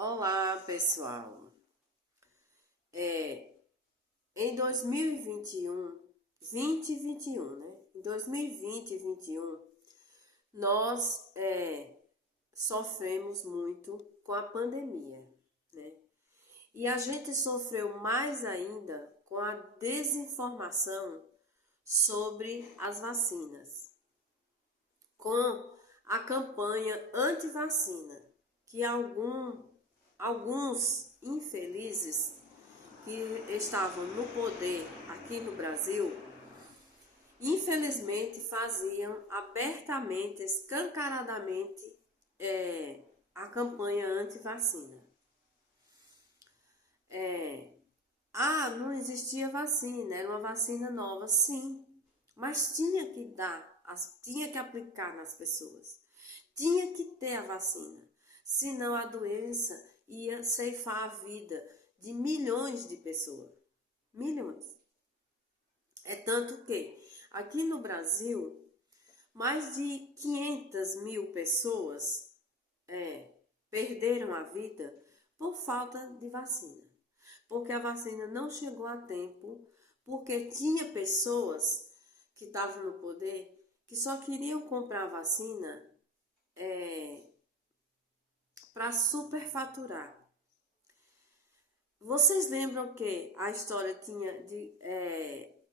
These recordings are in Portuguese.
Olá, pessoal. Em 2021, 2021, né? Em 2020 e 2021, nós sofremos muito com a pandemia, né? E a gente sofreu mais ainda com a desinformação sobre as vacinas, com a campanha anti-vacina, que alguns infelizes que estavam no poder aqui no Brasil, infelizmente faziam abertamente, escancaradamente a campanha anti-vacina. Não existia vacina, era uma vacina nova, sim, mas tinha que aplicar nas pessoas, tinha que ter a vacina, senão a doença ia ceifar a vida de milhões de pessoas, milhões. É tanto que aqui no Brasil, mais de 500 mil pessoas perderam a vida por falta de vacina. Porque a vacina não chegou a tempo, porque tinha pessoas que estavam no poder que só queriam comprar a vacina para superfaturar. Vocês lembram que a história tinha de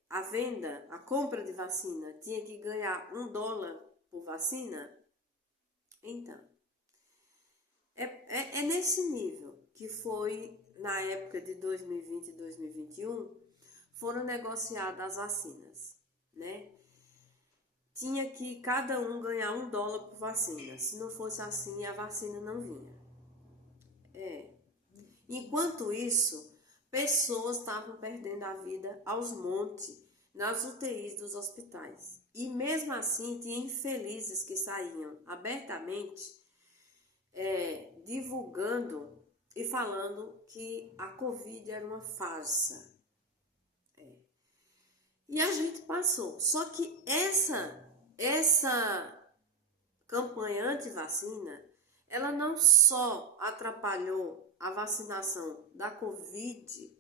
a compra de vacina tinha que ganhar $1 por vacina? Então, é nesse nível que foi na época de 2020 e 2021, foram negociadas as vacinas, né? Tinha que cada um ganhar $1 por vacina. Se não fosse assim, a vacina não vinha. Enquanto isso, pessoas estavam perdendo a vida aos montes nas UTIs dos hospitais. E mesmo assim, tinha infelizes que saíam abertamente divulgando e falando que a Covid era uma farsa. E a gente passou. Só que essa campanha anti-vacina, ela não só atrapalhou a vacinação da Covid,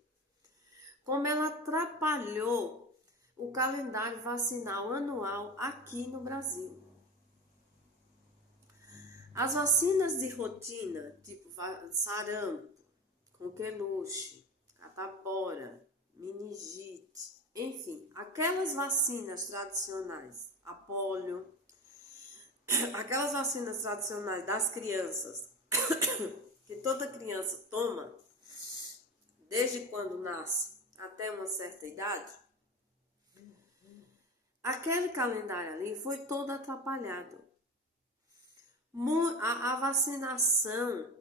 como ela atrapalhou o calendário vacinal anual aqui no Brasil. As vacinas de rotina, tipo sarampo, coqueluche, catapora, meningite, enfim, aquelas vacinas tradicionais, a polio, aquelas vacinas tradicionais das crianças, que toda criança toma, desde quando nasce até uma certa idade, aquele calendário ali foi todo atrapalhado. A vacinação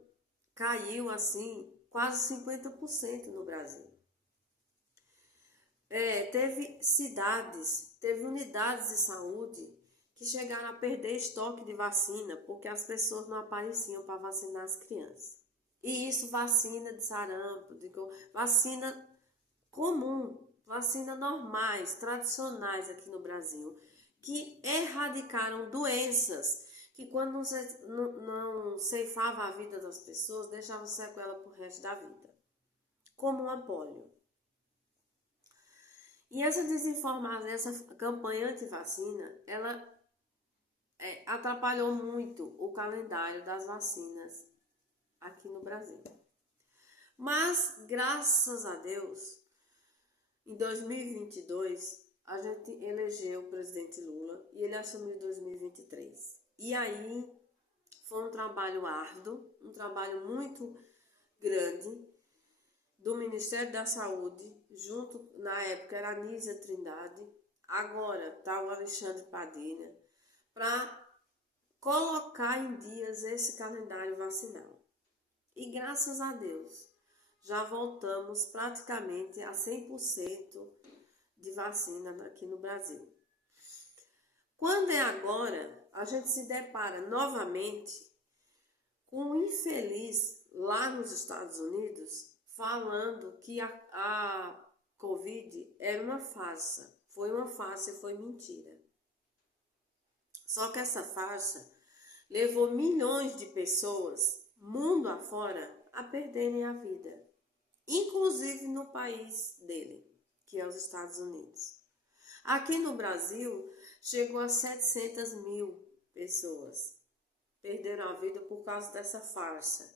caiu assim quase 50% no Brasil. Teve unidades de saúde que chegaram a perder estoque de vacina porque as pessoas não apareciam para vacinar as crianças. E isso, vacina de sarampo, vacina comum, vacina normais, tradicionais aqui no Brasil, que erradicaram doenças que quando não ceifava a vida das pessoas, deixava sequela pro resto da vida, como a polio. E essa desinformação, essa campanha anti-vacina, ela atrapalhou muito o calendário das vacinas aqui no Brasil. Mas, graças a Deus, em 2022, a gente elegeu o presidente Lula e ele assumiu em 2023. E aí foi um trabalho árduo, um trabalho muito grande do Ministério da Saúde, junto, na época era a Nízia Trindade, agora está o Alexandre Padilha, para colocar em dias esse calendário vacinal. E graças a Deus, já voltamos praticamente a 100% de vacina aqui no Brasil. Quando é agora, a gente se depara novamente com um infeliz lá nos Estados Unidos falando que a Covid era uma farsa. Foi uma farsa e foi mentira. Só que essa farsa levou milhões de pessoas, mundo mundo afora a perderem a vida, inclusive no país dele, que é os Estados Unidos. Aqui no Brasil, chegou a 700 mil pessoas perderam a vida por causa dessa farsa,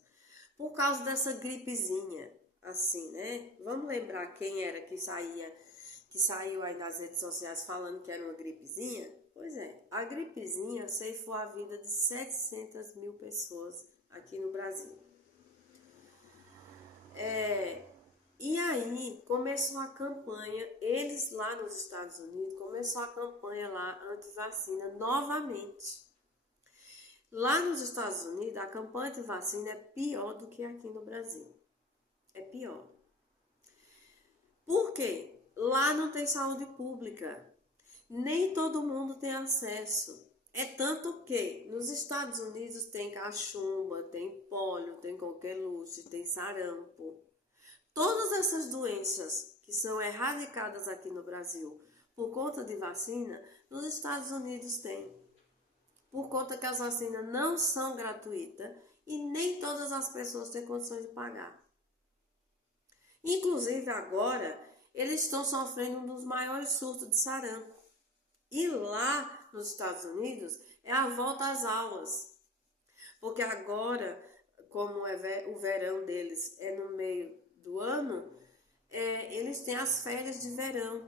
por causa dessa gripezinha, assim, né? Vamos lembrar quem era que saiu aí nas redes sociais falando que era uma gripezinha? Pois é, a gripezinha ceifou a vida de 700 mil pessoas aqui no Brasil. E aí começou a campanha, eles lá nos Estados Unidos, começou a campanha lá anti-vacina novamente. Lá nos Estados Unidos, a campanha anti-vacina é pior do que aqui no Brasil. É pior. Por quê? Lá não tem saúde pública. Nem todo mundo tem acesso. É tanto que nos Estados Unidos tem cachumba, tem pólio, tem coqueluche, tem sarampo. Todas essas doenças que são erradicadas aqui no Brasil por conta de vacina, nos Estados Unidos tem. Por conta que as vacinas não são gratuitas e nem todas as pessoas têm condições de pagar. Inclusive agora, eles estão sofrendo um dos maiores surtos de sarampo. E lá nos Estados Unidos é a volta às aulas. Porque agora, como o verão deles é no meio do ano, eles têm as férias de verão.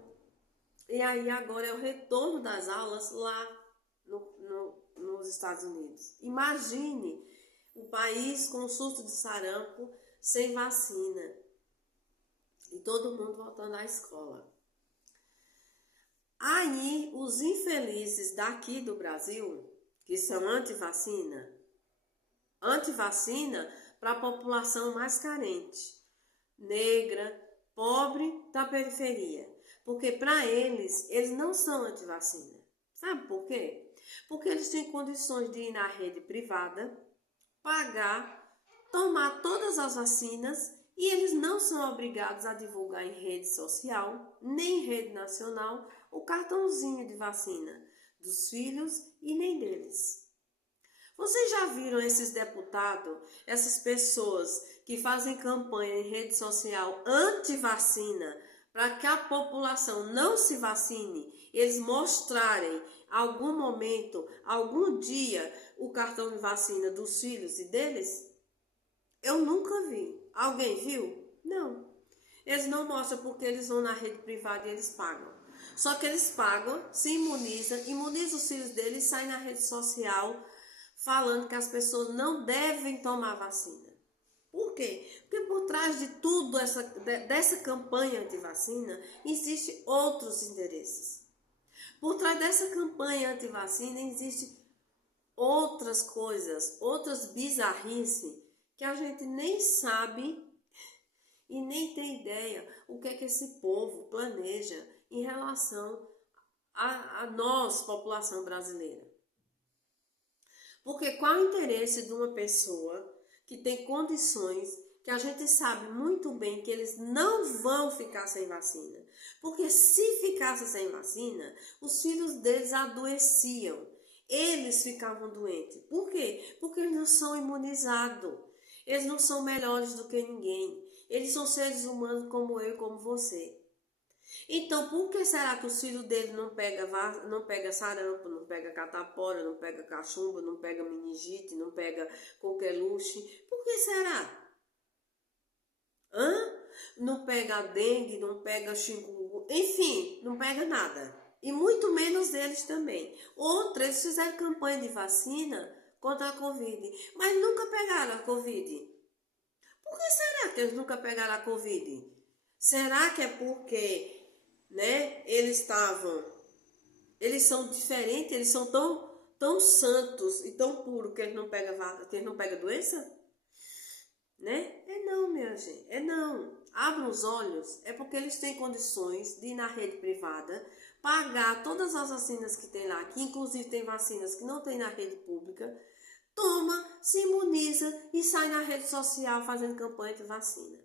E aí agora é o retorno das aulas lá nos Estados Unidos. Imagine o país com surto de sarampo sem vacina. E todo mundo voltando à escola. Aí os infelizes daqui do Brasil, que são anti-vacina para a população mais carente, negra, pobre, da periferia. Porque para eles não são anti-vacina. Sabe por quê? Porque eles têm condições de ir na rede privada, pagar, tomar todas as vacinas e eles não são obrigados a divulgar em rede social, nem em rede nacional, o cartãozinho de vacina dos filhos e nem deles. Vocês já viram esses deputados, essas pessoas que fazem campanha em rede social anti-vacina para que a população não se vacine, eles mostrarem algum momento, algum dia, o cartão de vacina dos filhos e deles? Eu nunca vi. Alguém viu? Não. Eles não mostram porque eles vão na rede privada e eles pagam. Só que eles pagam, se imunizam os filhos deles e saem na rede social falando que as pessoas não devem tomar vacina. Por quê? Porque por trás de tudo dessa campanha anti-vacina, existem outros interesses. Por trás dessa campanha anti-vacina, existem outras coisas, outras bizarrices que a gente nem sabe e nem tem ideia o que é que esse povo planeja em relação a nós, população brasileira. Porque qual é o interesse de uma pessoa que tem condições, que a gente sabe muito bem que eles não vão ficar sem vacina? Porque se ficasse sem vacina, os filhos deles adoeciam. Eles ficavam doentes. Por quê? Porque eles não são imunizados. Eles não são melhores do que ninguém. Eles são seres humanos como eu e como você. Então, por que será que os filhos dele não pega sarampo, não pega catapora, não pega cachumba, não pega meningite, não pega coqueluche? Por que será? Não pega dengue, não pega chikungunya, enfim, não pega nada. E muito menos deles também. Outros, eles fizeram campanha de vacina contra a Covid, mas nunca pegaram a Covid. Por que será que eles nunca pegaram a Covid? Será que é porque eles são diferentes, eles são tão santos e tão puros que eles não pegam doença? É não, minha gente, é não. Abram os olhos, é porque eles têm condições de ir na rede privada, pagar todas as vacinas que tem lá, que inclusive tem vacinas que não tem na rede pública, toma, se imuniza e sai na rede social fazendo campanha de vacina.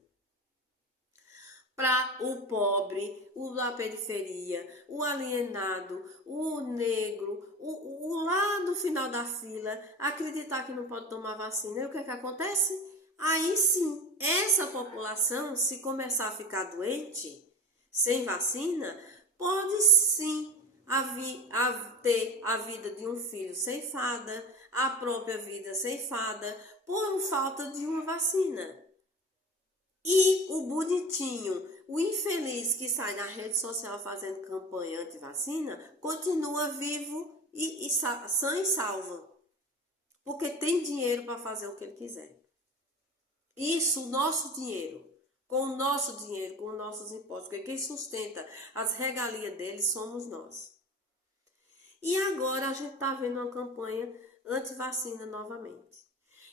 Para o pobre, o da periferia, o alienado, o negro, o lá no final da fila, acreditar que não pode tomar vacina. E o que é que acontece? Aí sim, essa população, se começar a ficar doente, sem vacina, pode sim ter a vida de um filho ceifada, a própria vida ceifada, por falta de uma vacina. E o bonitinho, o infeliz que sai na rede social fazendo campanha anti-vacina, continua vivo e sã e salvo. Porque tem dinheiro para fazer o que ele quiser. Isso, o nosso dinheiro, com o nosso dinheiro, com os nossos impostos, porque quem sustenta as regalias deles somos nós. E agora a gente está vendo uma campanha anti-vacina novamente.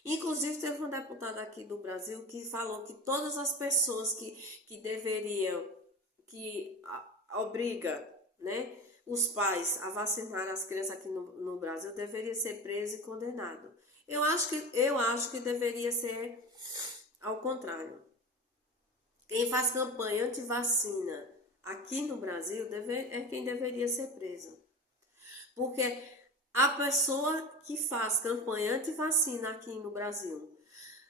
Inclusive, teve uma deputada aqui do Brasil que falou que todas as pessoas que deveriam, que obriga, né, os pais a vacinar as crianças aqui no Brasil, deveria ser preso e condenado. Eu acho que deveria ser ao contrário. Quem faz campanha anti-vacina aqui no Brasil é quem deveria ser preso. Porque a pessoa que faz campanha anti-vacina aqui no Brasil,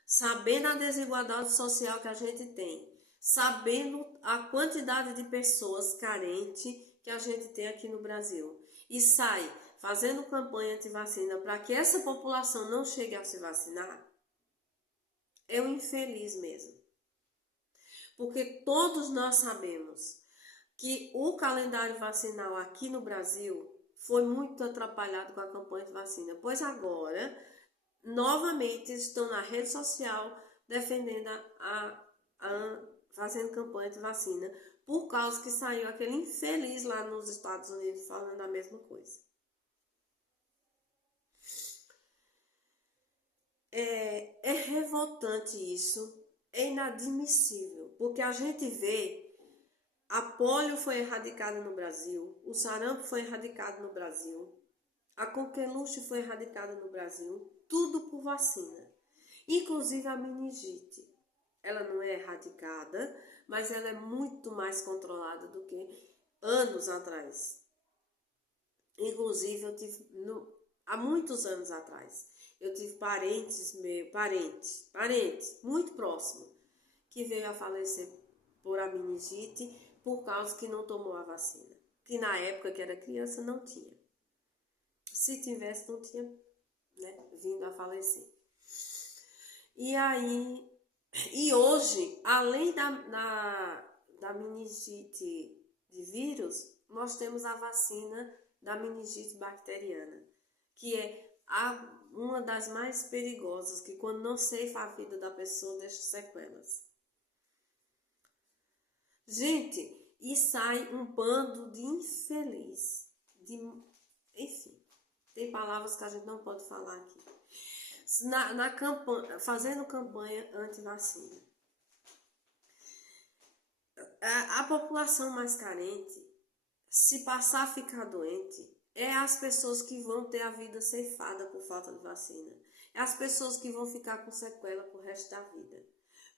sabendo a desigualdade social que a gente tem, sabendo a quantidade de pessoas carentes que a gente tem aqui no Brasil, e sai fazendo campanha anti-vacina para que essa população não chegue a se vacinar, é um infeliz mesmo. Porque todos nós sabemos que o calendário vacinal aqui no Brasil foi muito atrapalhado com a campanha de vacina, pois agora, novamente, estão na rede social defendendo fazendo campanha de vacina, por causa que saiu aquele infeliz lá nos Estados Unidos falando a mesma coisa. É revoltante isso, é inadmissível, porque a gente vê a polio foi erradicada no Brasil, o sarampo foi erradicado no Brasil, a coqueluche foi erradicada no Brasil, tudo por vacina. Inclusive a meningite. Ela não é erradicada, mas ela é muito mais controlada do que anos atrás. Inclusive, há muitos anos atrás, eu tive parentes muito próximos, que veio a falecer por a meningite, por causa que não tomou a vacina. Que na época que era criança não tinha. Se tivesse, não tinha, né, vindo a falecer. E hoje, além da meningite de vírus, nós temos a vacina da meningite bacteriana, que é uma das mais perigosas, que quando não ceifa a vida da pessoa, deixa sequelas. Gente, e sai um bando de infeliz, enfim, tem palavras que a gente não pode falar aqui, fazendo campanha anti-vacina. A população mais carente, se passar a ficar doente, é as pessoas que vão ter a vida ceifada por falta de vacina. É as pessoas que vão ficar com sequela pro resto da vida.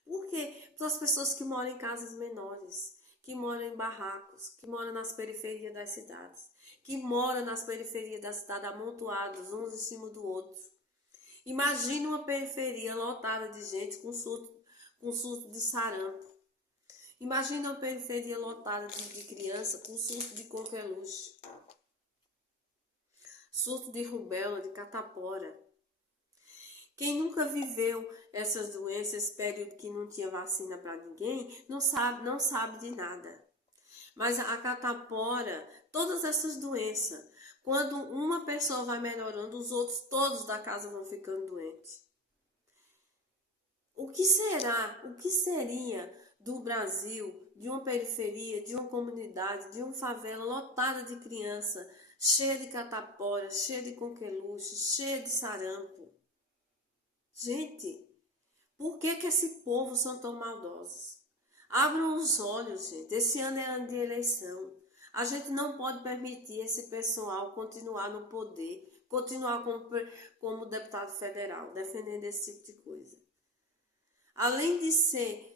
Por quê? São as pessoas que moram em casas menores, que moram em barracos, que moram nas periferias das cidades, que moram nas periferias da cidade amontoados, uns em cima do outro. Imagina uma periferia lotada de gente com surto de sarampo. Imagina uma periferia lotada de criança com surto de coqueluche, surto de rubéola, de catapora. Quem nunca viveu essas doenças, esse período que não tinha vacina para ninguém, não sabe de nada. Mas a catapora, todas essas doenças, quando uma pessoa vai melhorando, os outros todos da casa vão ficando doentes. O que seria do Brasil, de uma periferia, de uma comunidade, de uma favela lotada de criança, cheia de catapora, cheia de coqueluche, cheia de sarampo? Gente, por que esse povo são tão maldosos? Abram os olhos, gente. Esse ano é ano de eleição. A gente não pode permitir esse pessoal continuar no poder, continuar como deputado federal, defendendo esse tipo de coisa. Além de ser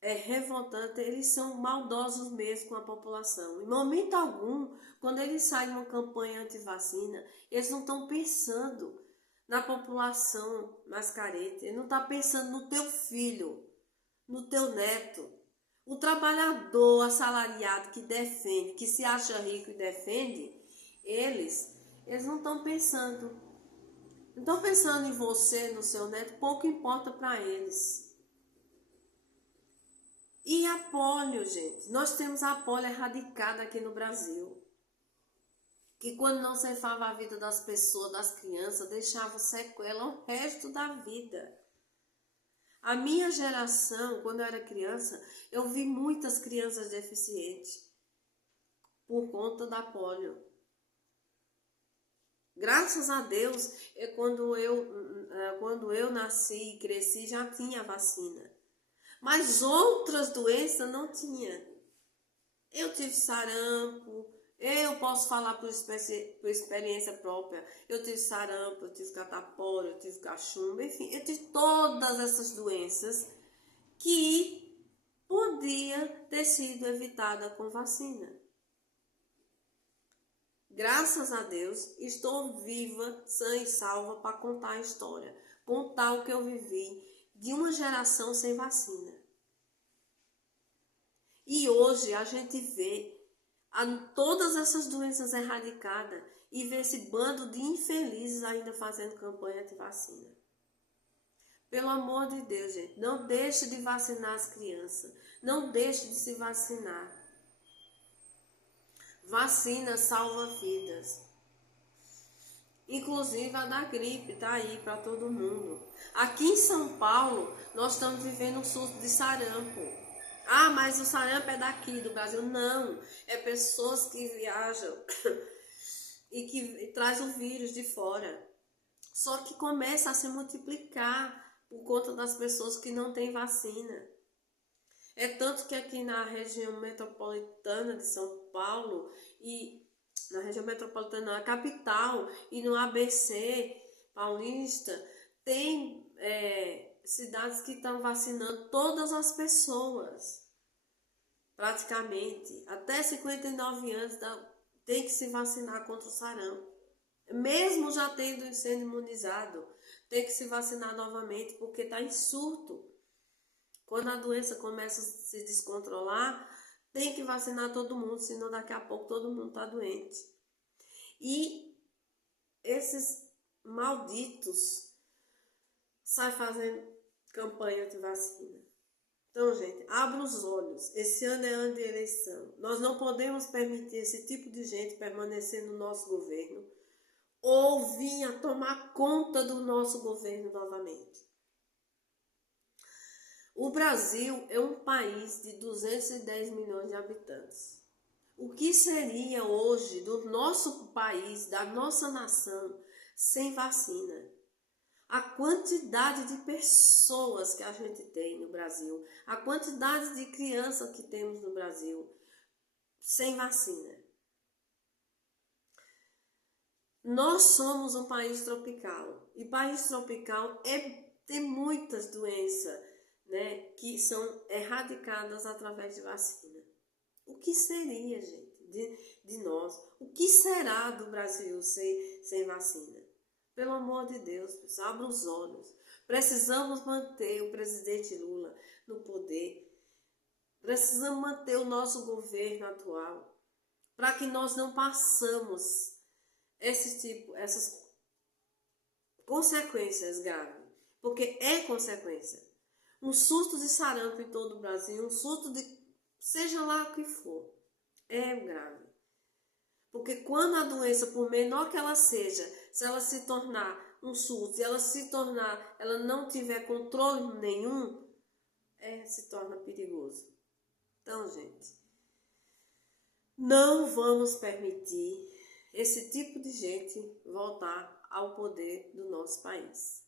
revoltante, eles são maldosos mesmo com a população. Em momento algum, quando eles saem de uma campanha anti-vacina, eles não estão pensando na população mais carente. Ele não está pensando no teu filho, no teu neto. O trabalhador assalariado que defende, que se acha rico e defende, eles não estão pensando. Não estão pensando em você, no seu neto, pouco importa para eles. E a polio, gente. Nós temos a polio erradicada aqui no Brasil. Que quando não ceifava a vida das pessoas, das crianças, deixava sequela o resto da vida. A minha geração, quando eu era criança, eu vi muitas crianças deficientes por conta da polio. Graças a Deus, quando eu nasci e cresci, já tinha vacina. Mas outras doenças não tinha. Eu tive sarampo, eu posso falar por experiência própria. Eu tive sarampo, eu tive catapora, eu tive cachumba, enfim, eu tive todas essas doenças que podia ter sido evitada com vacina. Graças a Deus, estou viva, sã e salva para contar a história, contar o que eu vivi de uma geração sem vacina. E hoje a gente vê todas essas doenças erradicadas e vê esse bando de infelizes ainda fazendo campanha de vacina. Pelo amor de Deus, gente, não deixe de vacinar as crianças, não deixe de se vacinar. Vacina salva vidas. Inclusive a da gripe tá aí para todo mundo. Aqui em São Paulo, nós estamos vivendo um surto de sarampo. Ah, mas o sarampo é daqui, do Brasil. Não, é pessoas que viajam e que trazem o vírus de fora. Só que começa a se multiplicar por conta das pessoas que não têm vacina. É tanto que aqui na região metropolitana de São Paulo e na região metropolitana, na capital e no ABC paulista, tem cidades que estão vacinando todas as pessoas, praticamente. Até 59 anos tem que se vacinar contra o sarampo. Mesmo já tendo sendo imunizado, tem que se vacinar novamente porque está em surto. Quando a doença começa a se descontrolar, tem que vacinar todo mundo, senão daqui a pouco todo mundo está doente. E esses malditos saem fazendo campanha de vacina. Então, gente, abra os olhos. Esse ano é ano de eleição. Nós não podemos permitir esse tipo de gente permanecer no nosso governo ou vir a tomar conta do nosso governo novamente. O Brasil é um país de 210 milhões de habitantes. O que seria hoje do nosso país, da nossa nação, sem vacina? A quantidade de pessoas que a gente tem no Brasil, a quantidade de crianças que temos no Brasil sem vacina. Nós somos um país tropical e país tropical tem muitas doenças, né, que são erradicadas através de vacina. O que seria, gente, de nós? O que será do Brasil sem vacina? Pelo amor de Deus, pessoal, abra os olhos. Precisamos manter o presidente Lula no poder. Precisamos manter o nosso governo atual para que nós não passamos essas consequências graves. Porque é consequência. Um surto de sarampo em todo o Brasil, um surto de seja lá o que for, é grave. Porque quando a doença, por menor que ela seja, se ela se tornar um surto, se ela não tiver controle nenhum, se torna perigoso. Então, gente, não vamos permitir esse tipo de gente voltar ao poder do nosso país.